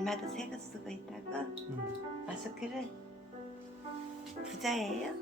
날마다 새거 쓰고 있다고? 마스크를? 부자예요?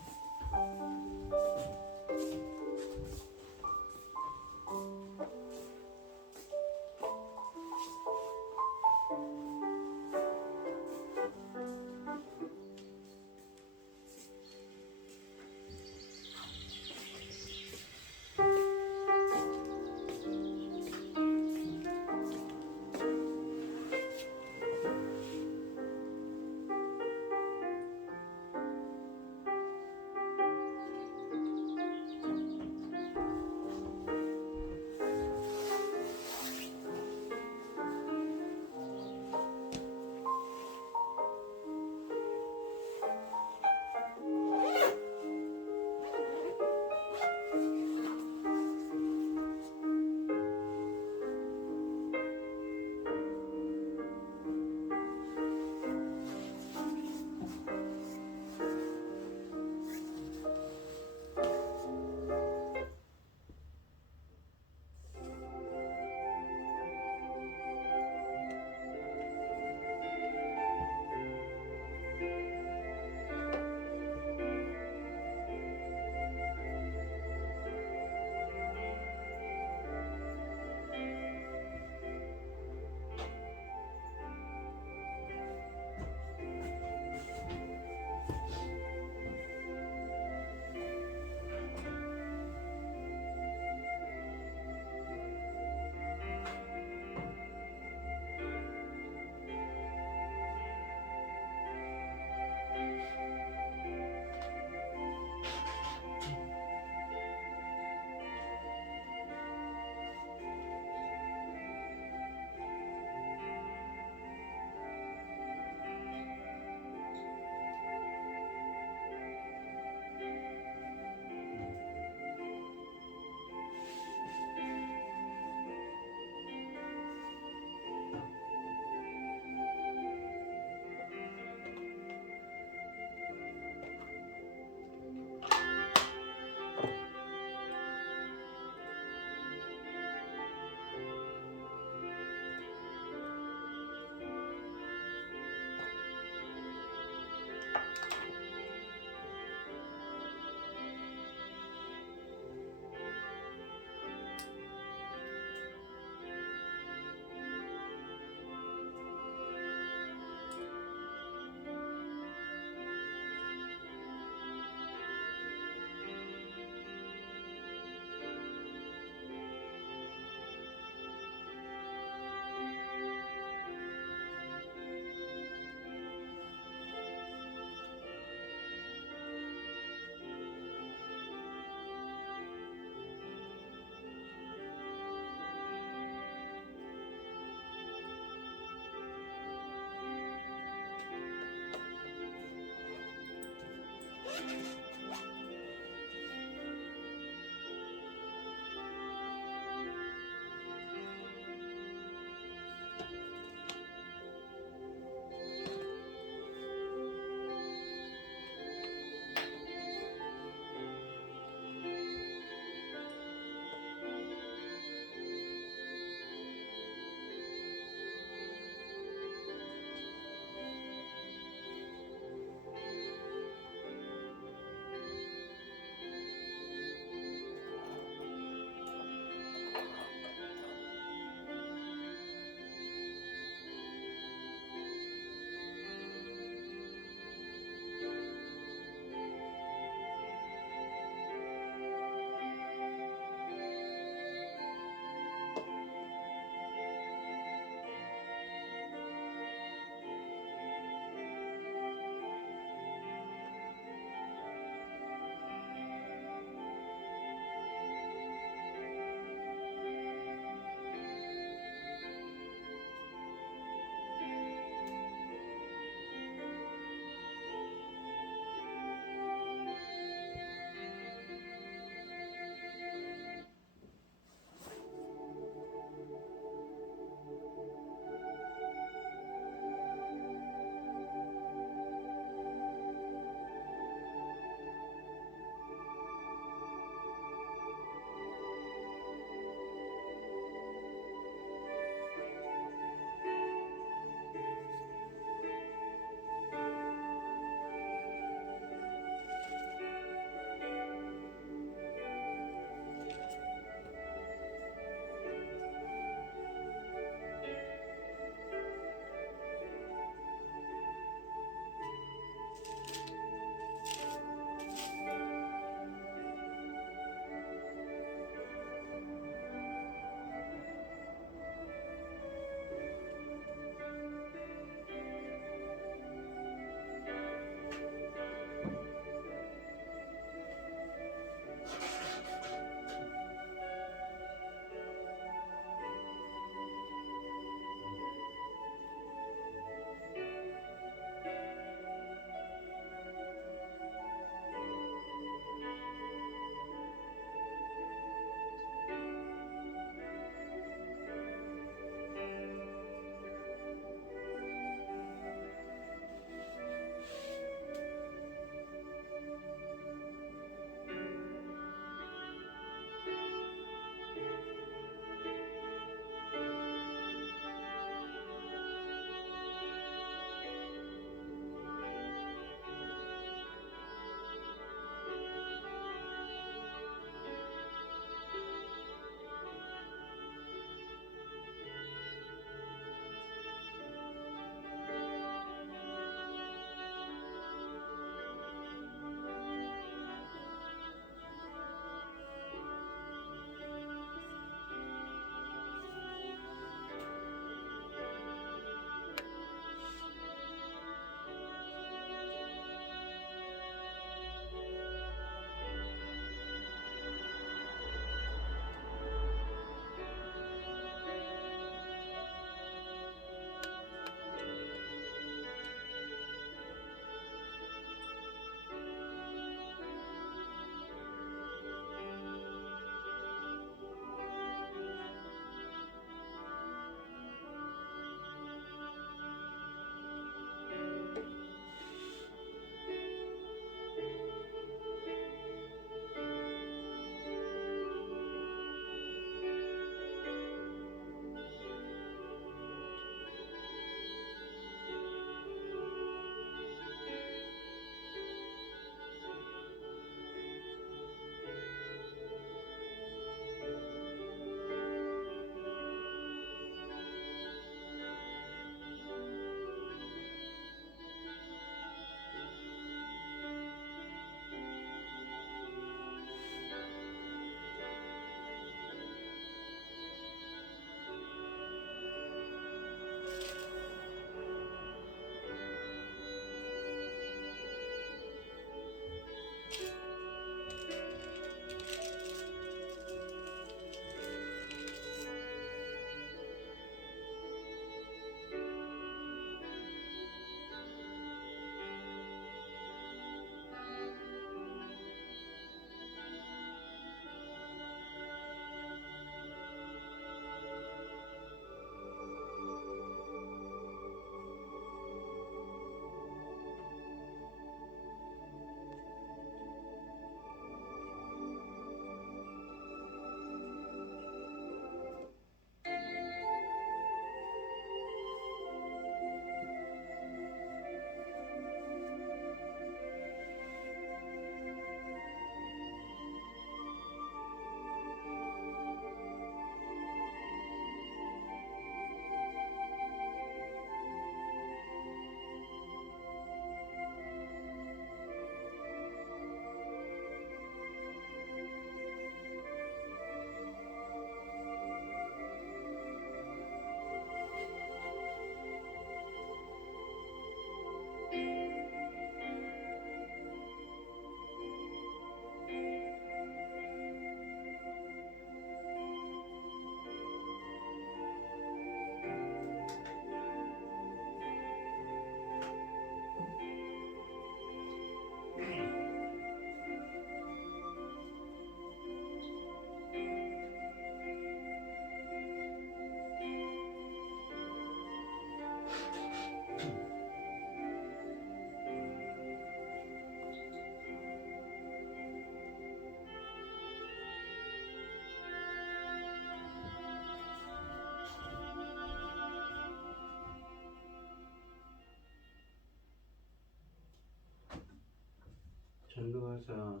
전능하사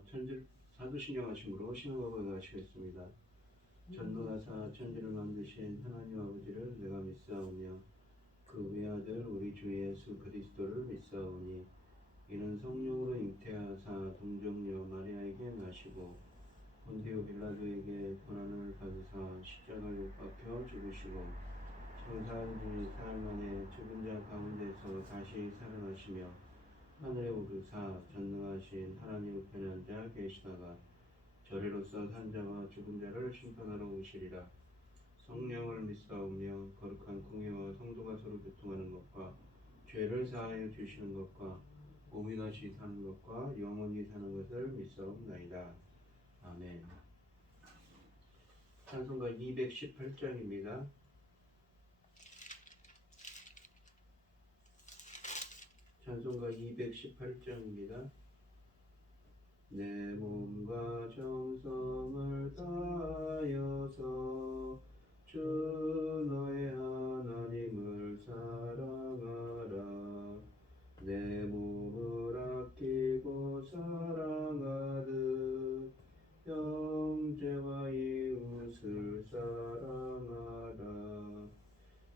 사도신령하심으로 신앙을 하시겠습니다. 전능하사 천지를 만드신 하나님 아버지를 내가 믿사오며 그 외아들 우리 주 예수 그리스도를 믿사오니 이는 성령으로 잉태하사 동정녀 마리아에게 나시고 본디오 빌라도에게 고난을 받으사 십자가에 못 박혀 죽으시고 장사한 지 사흘 만에 죽은 자 가운데서 다시 살아나시며 하늘에 오르사 전능하신 하나님 우편에 앉아 계시다가 저리로서 산자와 죽은 자를 심판하러 오시리라. 성령을 믿사오며 거룩한 공회와 성도가 서로 교통하는 것과 죄를 사하여 주시는 것과 몸이 다시 사는 것과 영원히 사는 것을 믿사옵나이다. 아멘. 찬송가 218장입니다. 찬송가 218장입니다. 내 몸과 정성을 다하여서 주 너의 하나님을 사랑하라. 내 몸을 아끼고 사랑하듯 형제와 이웃을 사랑하라.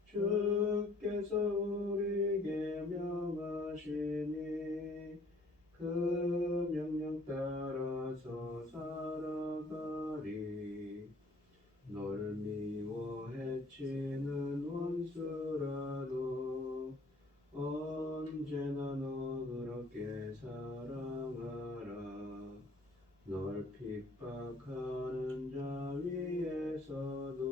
주께서 우리에게 명하시니 그 명령 따라서 살아가리. 널 미워 해치는 원수라도 언제나 너 그렇게 사랑하라. 널 핍박하는 자 위에서도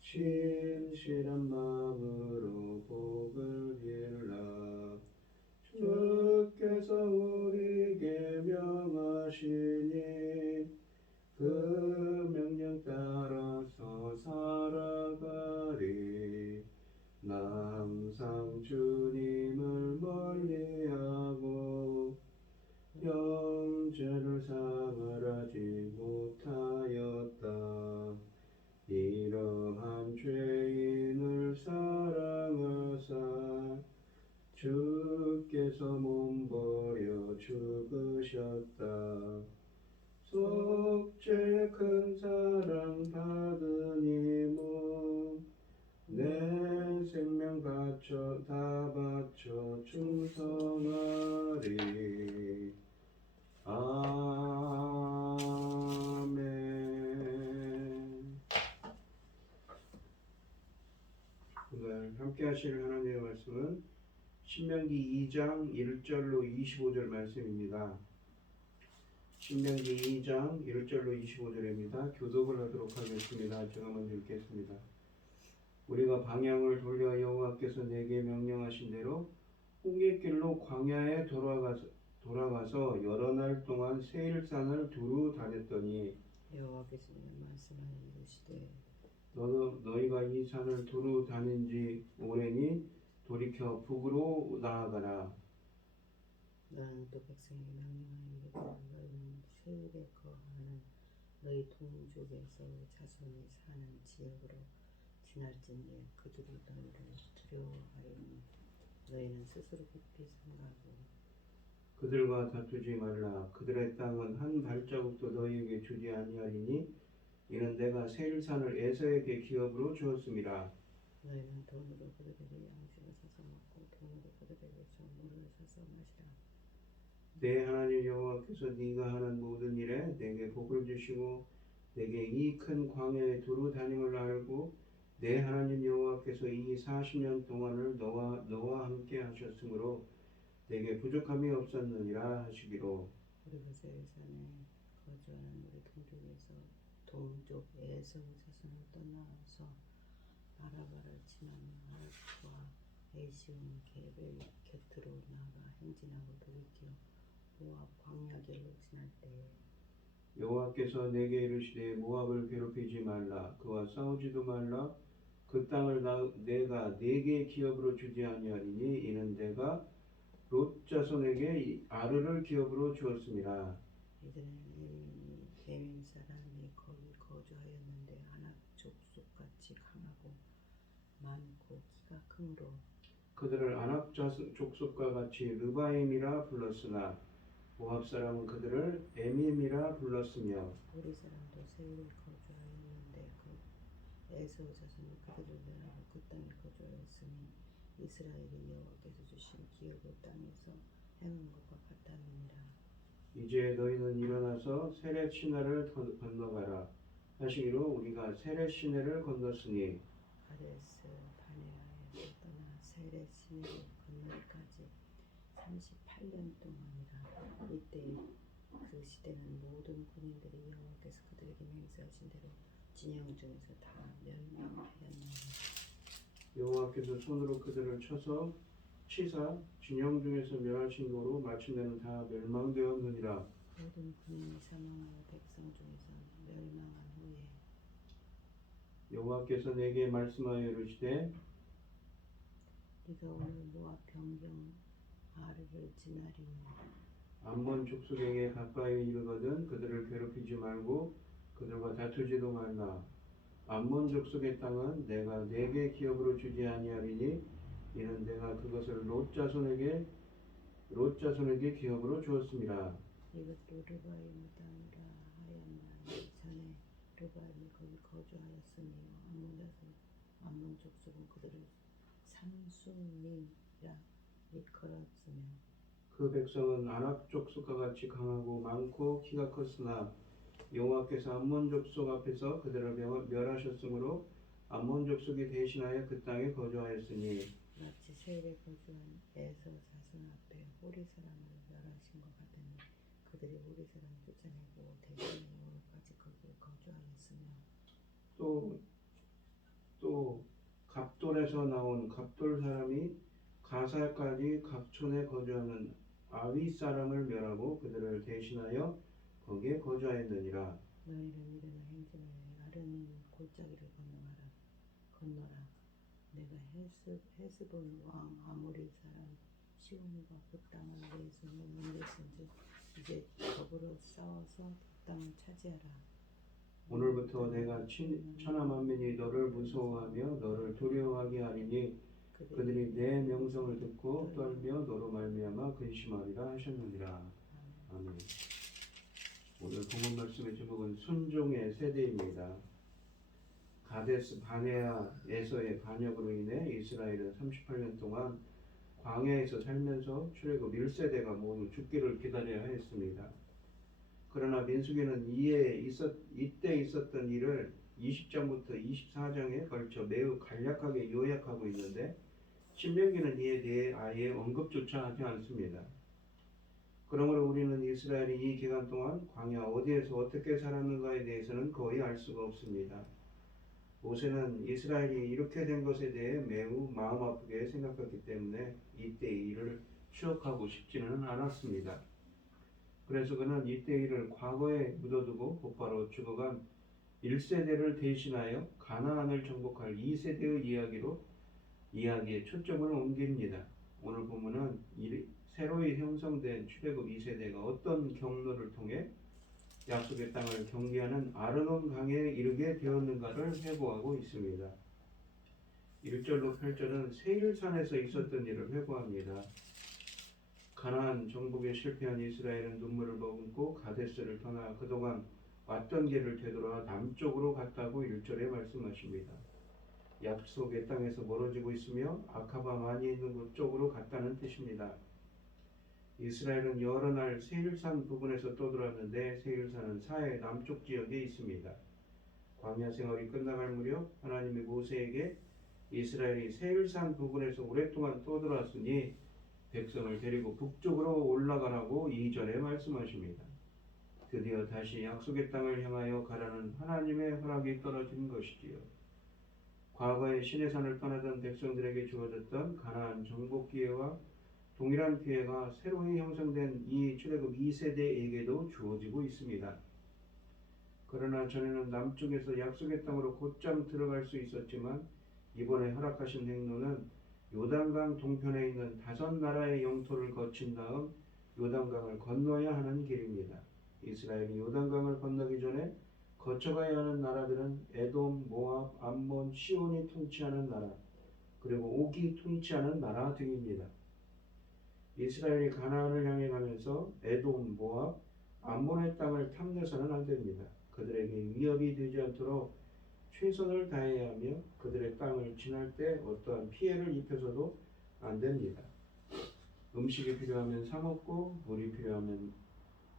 신실한 마음으로 복을 빌라. 주께서 우리에게 명하시니 그 명령 따라서 살아가리. 나 항상 주님을 멀리하고 형제를 사랑하지 못하였다. 이러한 죄인을 사랑하사 주께서 몸버려 죽으셨다. 속죄 큰 사랑 받으니 내 생명 다 바쳐 충성하리. 아멘. 오늘 함께 하실 하나님의 말씀은 신명기 2장 1절로 25절 말씀입니다. 신명기 2장 1절로 25절입니다. 교독을 하도록 하겠습니다. 제가 먼저 읽겠습니다. 우리가 방향을 돌려 여호와께서 내게 명령하신 대로 홍해길로 광야에 돌아가서 여러 날 동안 세일산을 두루 다녔더니 여호와께서 말씀하여 이르시되 너희가 이 산을 두루 다닌 지 오래니 돌이켜 북으로 나아가라. 나는 또 백성에게 명령하여 이르되 너희는 세일에 거하는 너희 동족에서 자손이 사는 지역으로 지날진대 그들이 너희를 두려워하리니 너희는 스스로 깊이 삼가고 그들과 다투지 말라. 그들의 땅은 한 발자국도 너희에게 주지 아니하리니 이는 내가 세일산을 에서에게 기업으로 주었음이라. 너희는 돈으로 그들에게 양식을 사서 먹고 돈으로 그들에게서 물을 사서 마시라. 내 하나님 여호와께서 네가 하는 모든 일에 내게 복을 주시고 내게 이 큰 광야에 두루 다님을 알고 내 하나님 여호와께서 이 40년 동안을 너와 함께 하셨으므로 내게 부족함이 없었느니라 하시기로. 우리가 세일산에 거주하는 우리 동족 에서 자손을 떠나서 아라바를 지나며 아랍과 에시온 게벨 곁으로 나가 행진하고 돌이켜 모압 광야길로 지날 때에 여호와께서 내게 이르시되 모압을 괴롭히지 말라. 그와 싸우지도 말라. 그 땅을 내가 네게 기업으로 주지 아니하리니 이는 내가 롯 자손에게 아르를 기업으로 주었음이라. 이들은 에민 사람이 거기 거주하였는데 아낙 족속같이 강하고 많고 키가 크므로 그들을 아낙 족속과 같이 르바임이라 불렀으나 모압 사람은 그들을 에밈이라 불렀으며 우리 사람도 세일에 거주하였는데 그 에서 자손이 그들을 멸하고 그 땅에 거주하였으니 이스라엘이 여호와께서 주신 기업을 땅에서 행한 것과 같았느니라. 이제 너희는 일어나서 세렛 시내를 건너가라 하시기로 우리가 세렛 시내를 건넜으니 가데스 바네아에서 떠나 세렛 시내를 건너기까지 38년 동안이라. 이때 그 시대는 모든 군인들이 여호와께서 그들에게 맹세하신 대로 진영 중에서 다 멸망하였느니라. 여호와께서 손으로 그들을 쳐서 치사 진영 중에서 멸하신 거로 마침내는 다 멸망되었느니라. 모든 군인이 사망하여 백성 중에서 멸망한 후에 여호와께서 내게 말씀하여 이르시되 네가 오늘 모압 변경 아르를 지나리니 암몬 족속에게 가까이 이르거든 그들을 괴롭히지 말고 그들과 다투지도 말라. 암몬 족속의 땅은 내가 네게 기업으로 주지 아니하리니 이는 내가 그것을 롯 자손에게 기업으로 주었습니다. 이것도 르바임의 땅이라 하였나니 전에 르바임이 거기 거주하였으며 암몬 족속은 그들을 삼순이라 일컬었으며 그 백성은 아낙 족속과 같이 강하고 많고 키가 컸으나 여호와께서 암몬 족속 앞에서 그들을 멸하셨으므로 암몬 족속이 대신하여 그 땅에 거주하였으니 마치 세일에 거주한 에서 자손 앞에 호리 사람을 멸하신 것 같으니 그들이 호리 사람을 쫓아내고 대신하여 오늘까지 거기에 거주하였으며 또 갑돌에서 나온 갑돌 사람이 가사까지 갑촌에 거주하는 아위 사람을 멸하고 그들을 대신하여 거기에 거주하였느니라. 너희는 일어나 행진하여 아르논 골짜기를 건너라. 내가 헤스본 왕 아모리 사람 시온과 그 땅을 내 손에 넘겼은즉 이제 더불어 싸워서 그 땅을 차지하라. 오늘부터 내가 천하 만민이 너를 무서워하며 너를 두려워하게 하리니 그들이 내 명성을 듣고 떨며 너로 말미암아 근심하리라 하셨느니라. 아멘. 오늘 본문 말씀의 제목은 순종의 세대입니다. 가데스 바네아에서의 반역으로 인해 이스라엘은 38년 동안 광야에서 살면서 출애굽 1세대가 모두 죽기를 기다려야 했습니다. 그러나 민수기는 이때 있었던 일을 20장부터 24장에 걸쳐 매우 간략하게 요약하고 있는데 신명기는 이에 대해 아예 언급조차 하지 않습니다. 그러므로 우리는 이스라엘이 이 기간 동안 광야 어디에서 어떻게 살았는가에 대해서는 거의 알 수가 없습니다. 모세는 이스라엘이 이렇게 된 것에 대해 매우 마음 아프게 생각했기 때문에 이때의 일을 추억하고 싶지는 않았습니다. 그래서 그는 이때의 일을 과거에 묻어두고 곧바로 죽어간 1세대를 대신하여 가나안을 정복할 2세대의 이야기에 초점을 옮깁니다. 오늘 본문은 새로이 형성된 출애굽 2세대가 어떤 경로를 통해 약속의 땅을 경계하는 아르논 강에 이르게 되었는가를 회고하고 있습니다. 1절로 8절은 세일산에서 있었던 일을 회고합니다. 가나안 정복에 실패한 이스라엘은 눈물을 머금고 가데스를 떠나 그동안 왔던 길을 되돌아 남쪽으로 갔다고 1절에 말씀하십니다. 약속의 땅에서 멀어지고 있으며 아카바 많이 있는 곳 쪽으로 갔다는 뜻입니다. 이스라엘은 여러 날 세일산 부근에서 떠돌았는데 세일산은 사해 남쪽 지역에 있습니다. 광야 생활이 끝나갈 무렵 하나님이 모세에게 이스라엘이 세일산 부근에서 오랫동안 떠돌았으니 백성을 데리고 북쪽으로 올라가라고 2절에 말씀하십니다. 드디어 다시 약속의 땅을 향하여 가라는 하나님의 허락이 떨어진 것이지요. 과거에 시내산을 떠나던 백성들에게 주어졌던 가나안 정복 기회와 동일한 기회가 새로이 형성된 이 출애굽 2세대에게도 주어지고 있습니다. 그러나 전에는 남쪽에서 약속의 땅으로 곧장 들어갈 수 있었지만 이번에 허락하신 행로는 요단강 동편에 있는 5나라의 영토를 거친 다음 요단강을 건너야 하는 길입니다. 이스라엘이 요단강을 건너기 전에 거쳐가야 하는 나라들은 에돔, 모압, 암몬, 시온이 통치하는 나라, 그리고 옥이 통치하는 나라 등입니다. 이스라엘이 가나안을 향해 가면서 에돔, 모압, 암몬의 땅을 탐내서는 안 됩니다. 그들에게 위협이 되지 않도록 최선을 다해야 하며 그들의 땅을 지날 때 어떠한 피해를 입혀서도 안 됩니다. 음식이 필요하면 사 먹고 물이 필요하면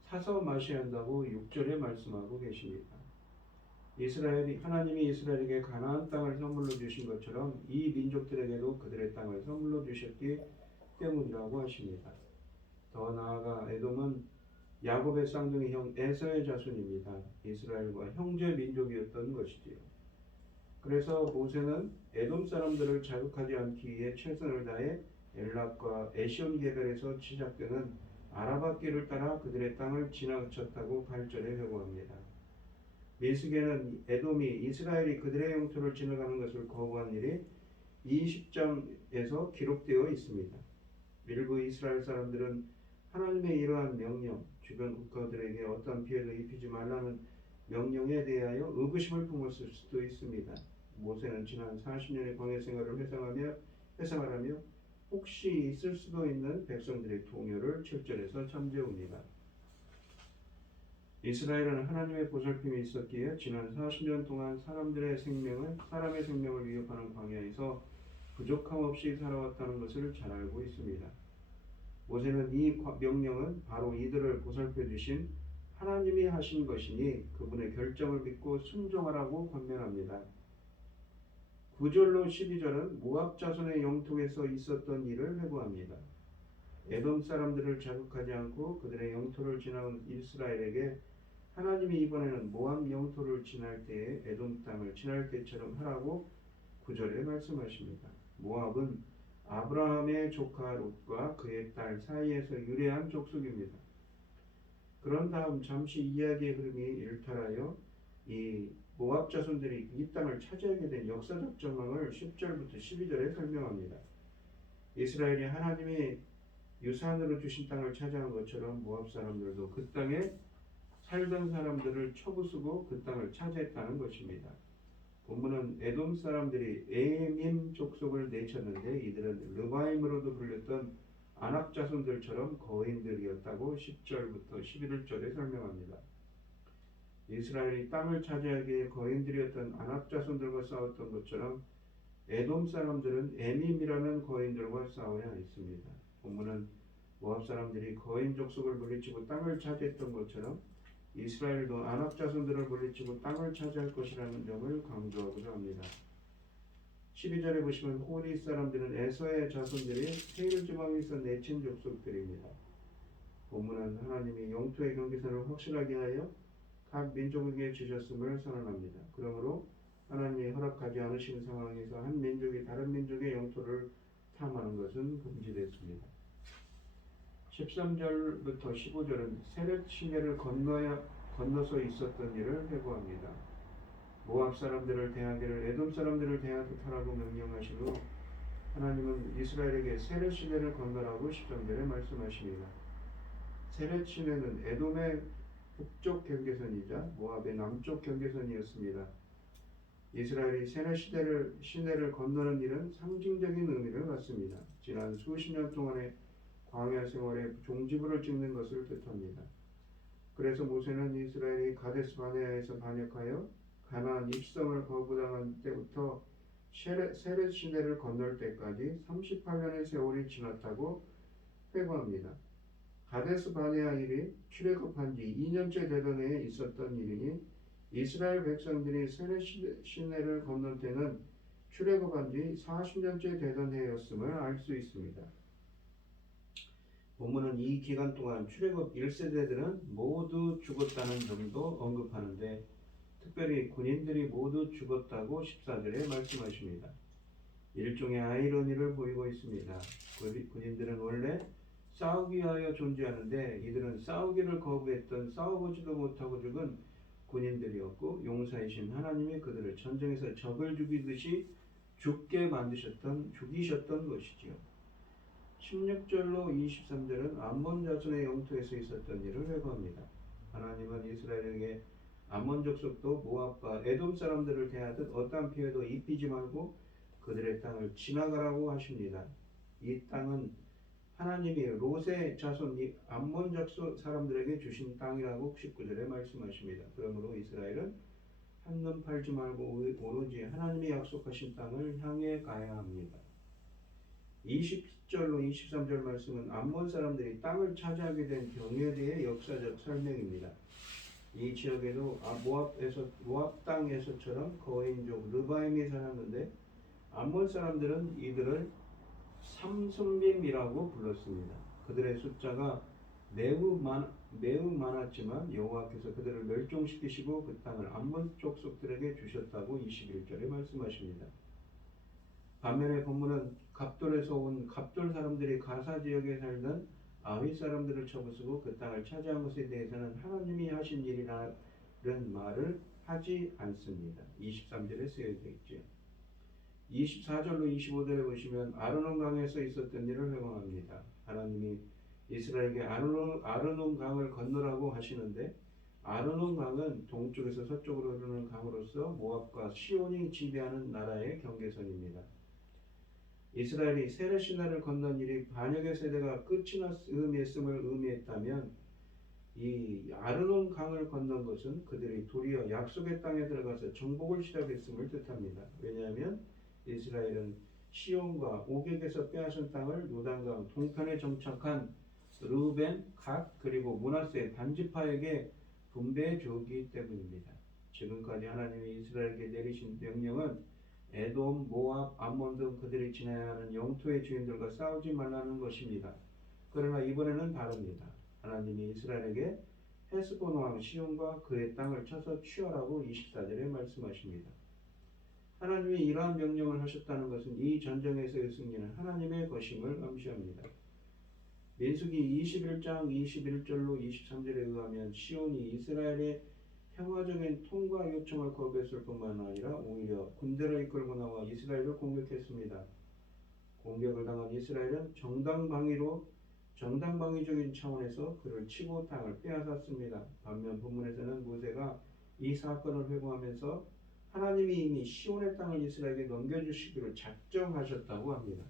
사서 마셔야 한다고 6절에 말씀하고 계십니다. 하나님이 이스라엘에게 가나안 땅을 선물로 주신 것처럼 이 민족들에게도 그들의 땅을 선물로 주셨기 때문이라고 하십니다. 더 나아가 에돔은 야곱의 쌍둥이 형 에서의 자손입니다. 이스라엘과 형제 민족이었던 것이지요. 그래서 모세는 에돔 사람들을 자극하지 않기 위해 최선을 다해 엘락과 에시온 개별에서 시작되는 아라바 길을 따라 그들의 땅을 지나쳤다고 8절에 회고합니다. 미스게는 에돔이 이스라엘이 그들의 영토를 지나가는 것을 거부한 일이 20장에서 기록되어 있습니다. 일부 이스라엘 사람들은 하나님의 이러한 명령, 주변 국가들에게 어떤 피해도 입히지 말라는 명령에 대하여 의구심을 품었을 수도 있습니다. 모세는 지난 40년의 광야 생활을 회상하며 혹시 있을 수도 있는 백성들의 동요를 7절에서 잠재웁니다. 이스라엘은 하나님의 보살핌이 있었기에 지난 40년 동안 사람의 생명을 위협하는 광야에서 부족함 없이 살아왔다는 것을 잘 알고 있습니다. 모세는 이 명령은 바로 이들을 보살펴 주신 하나님이 하신 것이니 그분의 결정을 믿고 순종하라고 권면합니다. 9절로 12절은 모압 자손의 영토에서 있었던 일을 회고합니다. 에돔 사람들을 자극하지 않고 그들의 영토를 지나온 이스라엘에게 하나님이 이번에는 모압 영토를 지날 때에 에돔 땅을 지날 때처럼 하라고 9절에 말씀하십니다. 모압은 아브라함의 조카 롯과 그의 딸 사이에서 유래한 족속입니다. 그런 다음 잠시 이야기의 흐름이 일탈하여 이 모압 자손들이 이 땅을 차지하게 된 역사적 전망을 10절부터 12절에 설명합니다. 이스라엘이 하나님이 유산으로 주신 땅을 차지한 것처럼 모압 사람들도 그 땅에 살던 사람들을 쳐부수고 그 땅을 차지했다는 것입니다. 본문은 에돔 사람들이 에밈 족속을 내쳤는데 이들은 르바임으로도 불렸던 아낙 자손들처럼 거인들이었다고 10절부터 11절에 설명합니다. 이스라엘이 땅을 차지하기에 거인들이었던 아낙 자손들과 싸웠던 것처럼 에돔 사람들은 에밈이라는 거인들과 싸워야 했습니다. 본문은 모압 사람들이 거인 족속을 물리치고 땅을 차지했던 것처럼 이스라엘도 아낙 자손들을 물리치고 땅을 차지할 것이라는 점을 강조하고자 합니다. 12절에 보시면 호리 사람들은 에서의 자손들이 세일 지방에서 내친 족속들입니다. 본문은 하나님이 영토의 경계선을 확실하게 하여 각 민족에게 주셨음을 선언합니다. 그러므로 하나님이 허락하지 않으신 상황에서 한 민족이 다른 민족의 영토를 탐하는 것은 금지됐습니다. 13절부터 15절은 세렛 시내를 건너서 있었던 일을 회고합니다. 모압 사람들을 대하기를 에돔 사람들을 대하듯 하라고 명령하시고 하나님은 이스라엘에게 세렛 시내를 건너라고 13절에 말씀하십니다. 세렛 시내는 에돔의 북쪽 경계선이자 모압의 남쪽 경계선이었습니다. 이스라엘이 세렛 시내를 건너는 일은 상징적인 의미를 갖습니다. 지난 수십 년 동안의 광야 생활에 종지부를 찍는 것을 뜻합니다. 그래서 모세는 이스라엘이 가데스 바네아에서 반역하여 가나안 입성을 거부당한 때부터 세렛 시내를 건널 때까지 38년의 세월이 지났다고 회고합니다. 가데스 바네아 일이 출애굽한 지 2년째 되던 해에 있었던 일이니 이스라엘 백성들이 세렛 시내를 건널 때는 출애굽한 지 40년째 되던 해였음을 알 수 있습니다. 본문은 이 기간 동안 출애굽 1세대들은 모두 죽었다는 점도 언급하는데 특별히 군인들이 모두 죽었다고 14절에 말씀하십니다. 일종의 아이러니를 보이고 있습니다. 군인들은 원래 싸우기 위하여 존재하는데 이들은 싸우기를 거부했던 싸워보지도 못하고 죽은 군인들이었고 용사이신 하나님이 그들을 전쟁에서 적을 죽이듯이 죽이셨던 것이지요. 16절로 23절은 암몬 자손의 영토에서 있었던 일을 회고합니다. 하나님은 이스라엘에게 암몬 족속도 모압과 에돔 사람들을 대하듯 어떠한 피해도 입히지 말고 그들의 땅을 지나가라고 하십니다. 이 땅은 하나님이 롯의 자손 암몬 사람들에게 주신 땅이라고 19절에 말씀하십니다. 그러므로 이스라엘은 한눈 팔지 말고 오로지 하나님이 약속하신 땅을 향해 가야 합니다. 20절로 23절 말씀은 암몬 사람들이 땅을 차지하게 된 경위에 대해 역사적 설명입니다. 이 지역에도 모압 땅에서처럼 거인족 르바임이 살았는데 암몬 사람들은 이들을 삼손빔이라고 불렀습니다. 그들의 숫자가 매우 많았지만 여호와께서 그들을 멸종시키시고 그 땅을 암몬 족속들에게 주셨다고 21절에 말씀하십니다. 반면에 본문은 갑돌에서 온 갑돌 사람들이 가사 지역에 살던 아윗 사람들을 쳐부수고 그 땅을 차지한 것에 대해서는 하나님이 하신 일이라는 말을 하지 않습니다. 23절에 쓰여져 있죠. 24절로 25절에 보시면 아르논 강에서 있었던 일을 회고합니다. 하나님이 이스라엘에게 아르논 강을 건너라고 하시는데 아르논 강은 동쪽에서 서쪽으로 흐르는 강으로서 모압과 시온이 지배하는 나라의 경계선입니다. 이스라엘이 세례시나를 건넌 일이 반역의 세대가 끝이 났음을 의미했다면 이 아르논 강을 건넌 것은 그들이 도리어 약속의 땅에 들어가서 정복을 시작했음을 뜻합니다. 왜냐하면 이스라엘은 시온과 오객에서 빼앗은 땅을 요단강 동편에 정착한 르우벤, 갓 그리고 므낫세 반지파에게 분배해 주었기 때문입니다. 지금까지 하나님이 이스라엘에게 내리신 명령은 에돔, 모압, 암몬 등 그들이 지나야 하는 영토의 주인들과 싸우지 말라는 것입니다. 그러나 이번에는 다릅니다. 하나님이 이스라엘에게 헤스본 왕 시온과 그의 땅을 쳐서 취하라고 24절에 말씀하십니다. 하나님이 이러한 명령을 하셨다는 것은 이 전쟁에서의 승리는 하나님의 것임을 암시합니다. 민수기 21장 21절로 23절에 의하면 시온이 이스라엘의 평화적인 통과 요청을 거부했을 뿐만 아니라 오히려 군대를 이끌고 나와 이스라엘을 공격했습니다. 공격을 당한 이스라엘은 정당방위적인 차원에서 그를 치고 땅을 빼앗았습니다. 반면 본문에서는 모세가 이 사건을 회고하면서 하나님이 이미 시온의 땅을 이스라엘에게 넘겨주시기로 작정하셨다고 합니다.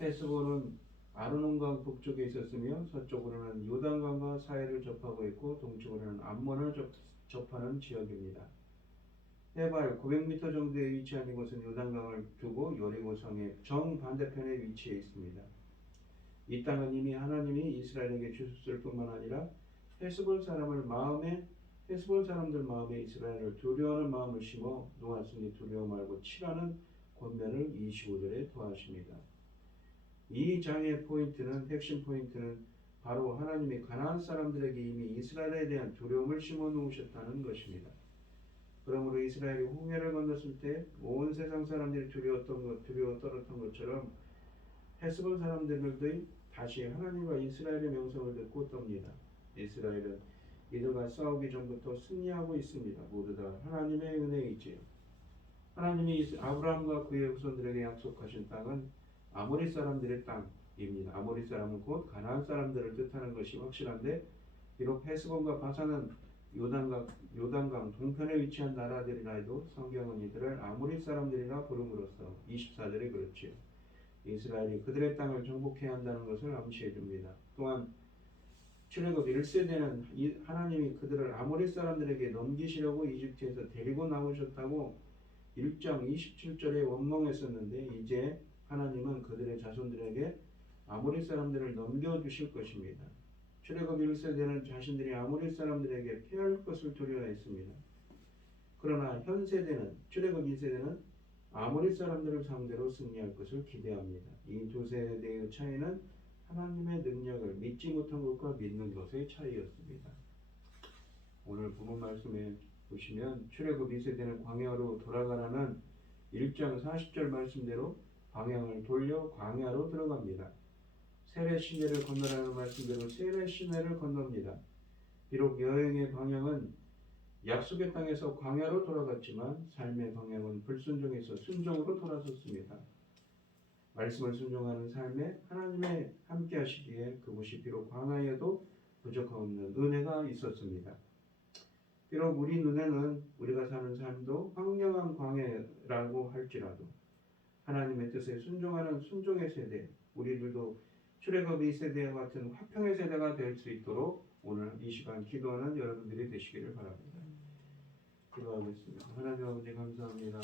헤스본은 아르논강 북쪽에 있었으며 서쪽으로는 요단강과 사해를 접하고 있고 동쪽으로는 암몬을 접하는 지역입니다. 해발 900m 정도에 위치한 이곳은 요단강을 두고 여리고성의 정반대편에 위치해 있습니다. 이 땅은 이미 하나님이 이스라엘에게 주셨을 뿐만 아니라 헤스본 사람들 마음에 이스라엘을 두려워하는 마음을 심어 놓았으니 두려워 말고 치라는 권면을 25절에 더하십니다. 이 장의 핵심 포인트는 바로 하나님이 가나안 사람들에게 이미 이스라엘에 대한 두려움을 심어 놓으셨다는 것입니다. 그러므로 이스라엘이 홍해를 건넜을 때 온 세상 사람들이 두려워 떨었던 것처럼 헤스본 사람들도 다시 하나님과 이스라엘의 명성을 듣고 떱니다. 이스라엘은 이들과 싸우기 전부터 승리하고 있습니다. 모두 다 하나님의 은혜이지요. 하나님이 아브라함과 그의 후손들에게 약속하신 땅은 아모리 사람들의 땅입니다. 아모리 사람은 곧 가나안 사람들을 뜻하는 것이 확실한데 비록 헤스본과 바산은 요단강 동편에 위치한 나라들이라 해도 성경은 이들을 아모리 사람들이라 부름으로써 24절에 그렇지요. 이스라엘이 그들의 땅을 정복해야 한다는 것을 암시해 줍니다. 또한 출애굽 1세대는 하나님이 그들을 아모리 사람들에게 넘기시려고 이집트에서 데리고 나오셨다고 1장 27절에 원망했었는데 이제 하나님은 그들의 자손들에게 아모리 사람들을 넘겨주실 것입니다. 출애굽 1세대는 자신들이 아모리 사람들에게 패할 것을 두려워했습니다. 그러나 현 세대는 출애굽 2세대는 아모리 사람들을 상대로 승리할 것을 기대합니다. 이 두 세대의 차이는 하나님의 능력을 믿지 못한 것과 믿는 것의 차이였습니다. 오늘 본문 말씀에 보시면 출애굽 2세대는 광야로 돌아가라는 1장 40절 말씀대로 방향을 돌려 광야로 들어갑니다. 세례 시내를 건너라는 말씀대로 세례 시내를 건넙니다. 비록 여행의 방향은 약속의 땅에서 광야로 돌아갔지만 삶의 방향은 불순종에서 순종으로 돌아섰습니다. 말씀을 순종하는 삶에 하나님의 함께 하시기에 그곳이 비록 광야에도 부족함없는 은혜가 있었습니다. 비록 우리 눈에는 우리가 사는 삶도 황량한 광야라고 할지라도 하나님의 뜻에 순종하는 순종의 세대, 우리들도 출애굽 2세대와 같은 화평의 세대가 될 수 있도록 오늘 이 시간 기도하는 여러분들이 되시기를 바랍니다. 기도하겠습니다. 하나님 아버지 감사합니다.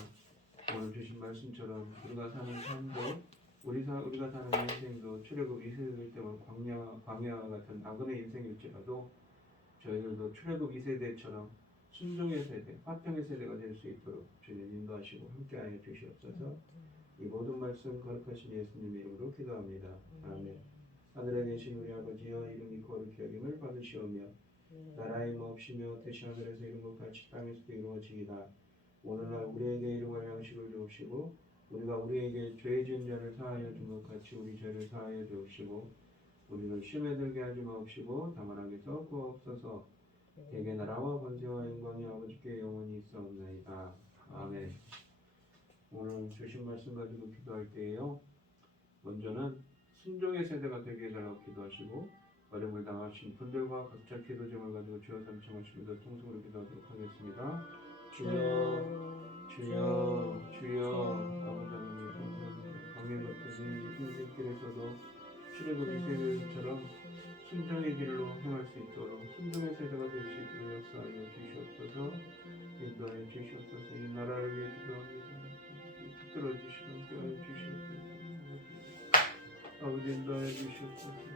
오늘 주신 말씀처럼 우리가 사는 삶도 우리가 사는 인생도 출애굽 2세대 때문에 광야와 같은 악은의 인생일지라도 저희들도 출애굽 2세대처럼 순종의 세대, 화평의 세대가 될 수 있도록 주님 인도하시고 함께하여 주시옵소서. 이 모든 말씀 거룩하신 예수님의 이름으로 기도합니다. 아멘. 하늘에 계신 우리 아버지여 이름이 거룩히 여김을 받으시오며 나라의 마옵시며 뜻이 하늘에서 이룬 것 같이 땅에서도 이루어지이다. 오늘날 우리에게 일용할 양식을 주옵시고 우리가 우리에게 죄 지은 자를 사하여 준 것 같이 우리 죄를 사하여 주옵시고 우리를 시험에 들게 하지 마옵시고 다만 악에서 구하옵소서. 대개 나라와 권세와 영광이 아버지께 영원히 있사옵나이다. 아멘. 오늘 주신 말씀 가지고 기도할 때에요. 먼저는 순종의 세대가 되게 해달라고 기도하시고 어려움을 당하신 분들과 각자 기도 제목을 가지고 주여 삼청하시면서 통성으로 기도하도록 하겠습니다. 주여 주여 주여 아버지 하나님 감사합니다. 광야 같은 이 인생길에서도 출애굽 2세대처럼 순종의 길로 행할 수 있도록 순종의 세대가 될 수 있도록 역사하여 주시옵소서. 인도하여 주시옵소서. 이 나라를 위해 기도합니다. 붙들어 주시고 함께하여 주시옵소서. 아버지 인도하여 주시옵소서.